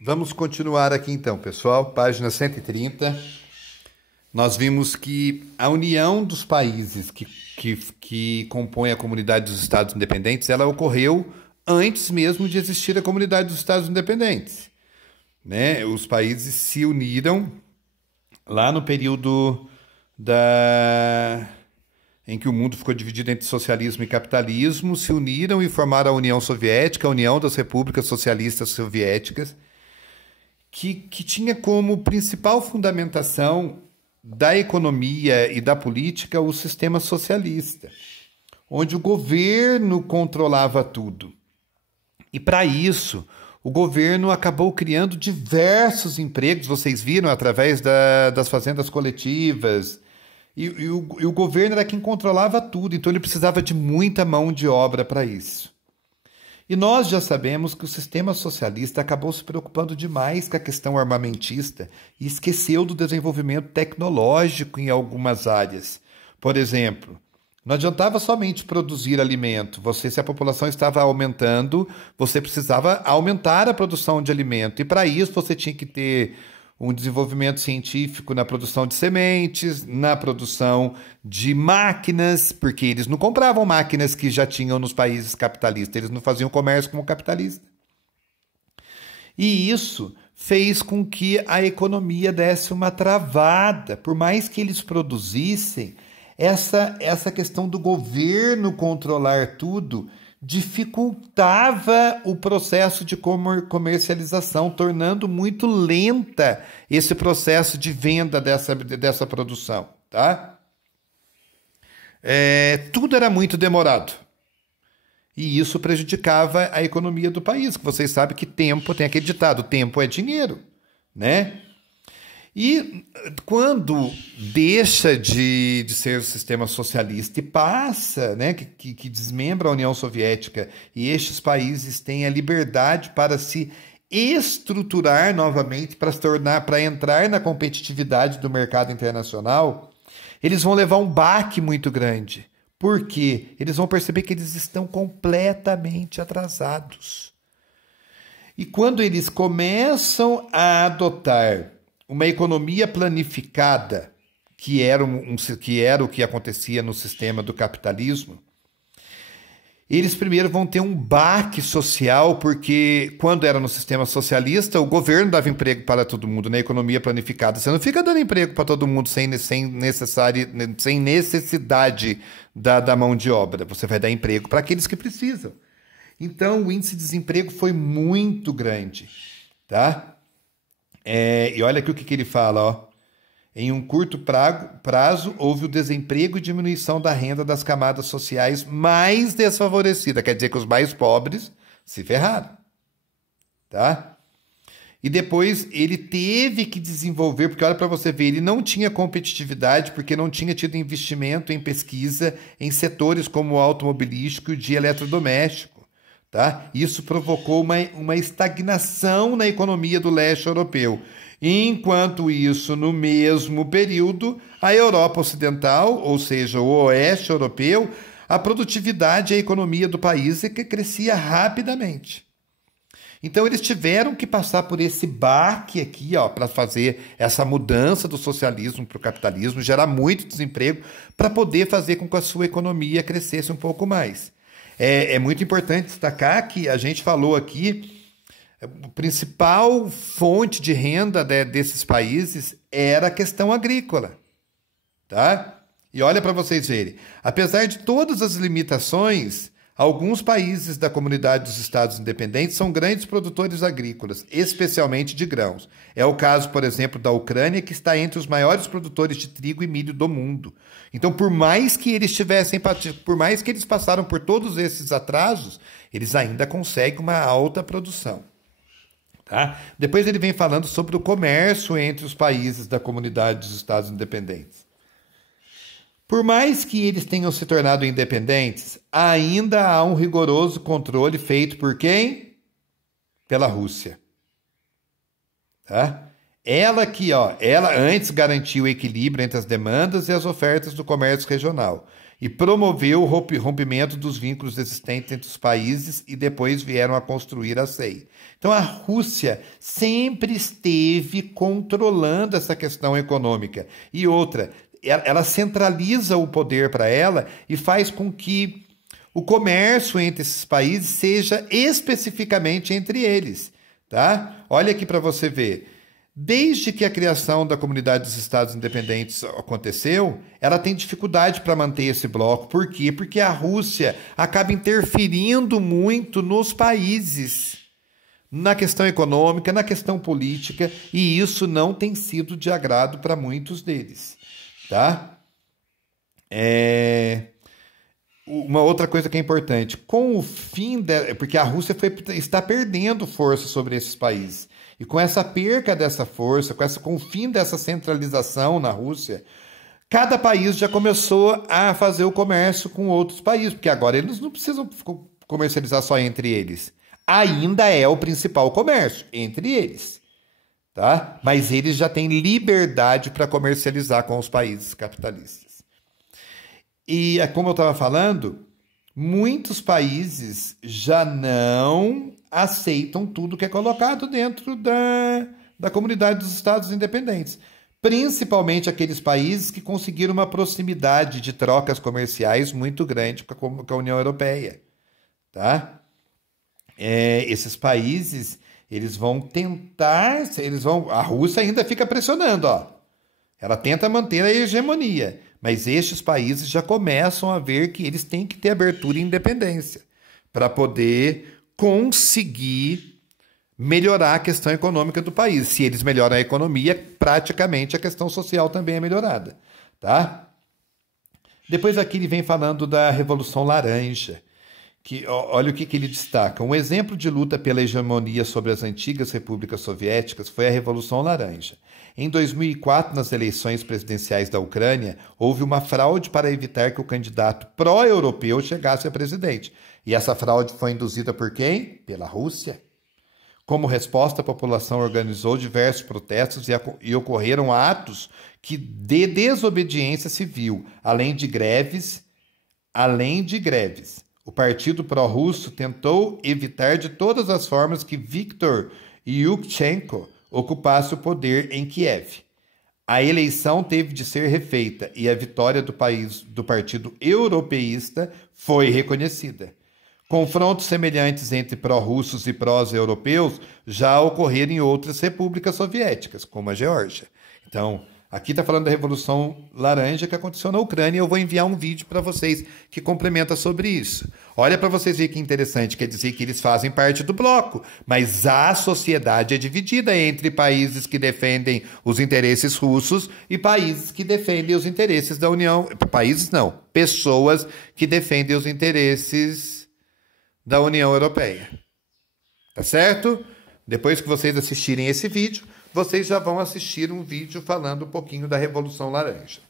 Vamos continuar aqui então, pessoal. Página 130. Nós vimos que a união dos países que compõem a comunidade dos Estados Independentes, ela ocorreu antes mesmo de existir a comunidade dos Estados Independentes, né? Os países se uniram lá no período em que o mundo ficou dividido entre socialismo e capitalismo, se uniram e formaram a União Soviética, a União das Repúblicas Socialistas Soviéticas, que tinha como principal fundamentação da economia e da política o sistema socialista, onde o governo controlava tudo. E para isso, o governo acabou criando diversos empregos, vocês viram, através das fazendas coletivas, e o governo era quem controlava tudo, então ele precisava de muita mão de obra para isso. E nós já sabemos que o sistema socialista acabou se preocupando demais com a questão armamentista e esqueceu do desenvolvimento tecnológico em algumas áreas. Por exemplo, não adiantava somente produzir alimento. Se a população estava aumentando, você precisava aumentar a produção de alimento. E para isso você tinha que ter um desenvolvimento científico na produção de sementes, na produção de máquinas, porque eles não compravam máquinas que já tinham nos países capitalistas, eles não faziam comércio como capitalista. E isso fez com que a economia desse uma travada. Por mais que eles produzissem, essa questão do governo controlar tudo dificultava o processo de comercialização, tornando muito lenta esse processo de venda dessa produção, tá? Tudo era muito demorado. E isso prejudicava a economia do país, que vocês sabem que tempo, tem aquele ditado, tempo é dinheiro, né? E quando deixa de ser o sistema socialista e passa, né, que desmembra a União Soviética, e estes países têm a liberdade para se estruturar novamente, para entrar na competitividade do mercado internacional, eles vão levar um baque muito grande. Por quê? Eles vão perceber que eles estão completamente atrasados. E quando eles começam a adotar uma economia planificada, que era o que acontecia no sistema do capitalismo, eles primeiro vão ter um baque social, porque quando era no sistema socialista, o governo dava emprego para todo mundo, na economia planificada. Você não fica dando emprego para todo mundo sem necessidade da mão de obra. Você vai dar emprego para aqueles que precisam. Então, o índice de desemprego foi muito grande, tá? E olha aqui o que ele fala, ó. Em um curto prazo, houve o desemprego e diminuição da renda das camadas sociais mais desfavorecidas. Quer dizer que os mais pobres se ferraram, tá? E depois ele teve que desenvolver, porque olha para você ver, ele não tinha competitividade porque não tinha tido investimento em pesquisa em setores como o automobilístico e de eletrodoméstico. Tá? Isso provocou uma estagnação na economia do leste europeu. Enquanto isso, no mesmo período, a Europa Ocidental, ou seja, o oeste europeu, a produtividade e a economia do país crescia rapidamente. Então eles tiveram que passar por esse baque aqui, ó, para fazer essa mudança do socialismo para o capitalismo, gerar muito desemprego, para poder fazer com que a sua economia crescesse um pouco mais. É muito importante destacar que a gente falou aqui, a principal fonte de renda desses países era a questão agrícola, tá? E olha para vocês verem, apesar de todas as limitações, alguns países da comunidade dos Estados Independentes são grandes produtores agrícolas, especialmente de grãos. É o caso, por exemplo, da Ucrânia, que está entre os maiores produtores de trigo e milho do mundo. Então, por mais que eles passaram por todos esses atrasos, eles ainda conseguem uma alta produção. Tá? Depois ele vem falando sobre o comércio entre os países da comunidade dos Estados Independentes. Por mais que eles tenham se tornado independentes, ainda há um rigoroso controle feito por quem? Pela Rússia. Tá? Ela antes garantiu o equilíbrio entre as demandas e as ofertas do comércio regional. e promoveu o rompimento dos vínculos existentes entre os países e depois vieram a construir a CEI. Então a Rússia sempre esteve controlando essa questão econômica. E outra, ela centraliza o poder para ela e faz com que o comércio entre esses países seja especificamente entre eles, tá? Olha aqui para você ver. Desde que a criação da Comunidade dos Estados Independentes aconteceu, ela tem dificuldade para manter esse bloco. Por quê? Porque a Rússia acaba interferindo muito nos países, na questão econômica, na questão política, e isso não tem sido de agrado para muitos deles, tá? Uma outra coisa que é importante, com o fim porque a Rússia está perdendo força sobre esses países. E com essa perca dessa força, com o fim dessa centralização na Rússia, cada país já começou a fazer o comércio com outros países, porque agora eles não precisam comercializar só entre eles. Ainda é o principal comércio entre eles, tá? Mas eles já têm liberdade para comercializar com os países capitalistas. E, como eu estava falando, muitos países já não aceitam tudo que é colocado dentro da Comunidade dos Estados Independentes. Principalmente aqueles países que conseguiram uma proximidade de trocas comerciais muito grande com a União Europeia, tá? Esses países, eles vão tentar, a Rússia ainda fica pressionando, ó. Ela tenta manter a hegemonia, mas estes países já começam a ver que eles têm que ter abertura e independência para poder conseguir melhorar a questão econômica do país. Se eles melhoram a economia, praticamente a questão social também é melhorada, tá? Depois aqui ele vem falando da Revolução Laranja, que olha o que ele destaca. Um exemplo de luta pela hegemonia sobre as antigas repúblicas soviéticas foi a Revolução Laranja. Em 2004, nas eleições presidenciais da Ucrânia, houve uma fraude para evitar que o candidato pró-europeu chegasse a presidente. E essa fraude foi induzida por quem? Pela Rússia. Como resposta, a população organizou diversos protestos e ocorreram atos de desobediência civil, além de greves. O partido pró-russo tentou evitar de todas as formas que Viktor Yushchenko ocupasse o poder em Kiev. A eleição teve de ser refeita e a vitória do partido europeísta foi reconhecida. Confrontos semelhantes entre pró-russos e pró-europeus já ocorreram em outras repúblicas soviéticas, como a Geórgia. Então, aqui está falando da Revolução Laranja que aconteceu na Ucrânia e eu vou enviar um vídeo para vocês que complementa sobre isso. Olha para vocês verem que interessante, quer dizer que eles fazem parte do bloco, mas a sociedade é dividida entre países que defendem os interesses russos e países que defendem os interesses da União... Países não, pessoas que defendem os interesses da União Europeia. Tá certo? Depois que vocês assistirem esse vídeo, vocês já vão assistir um vídeo falando um pouquinho da Revolução Laranja.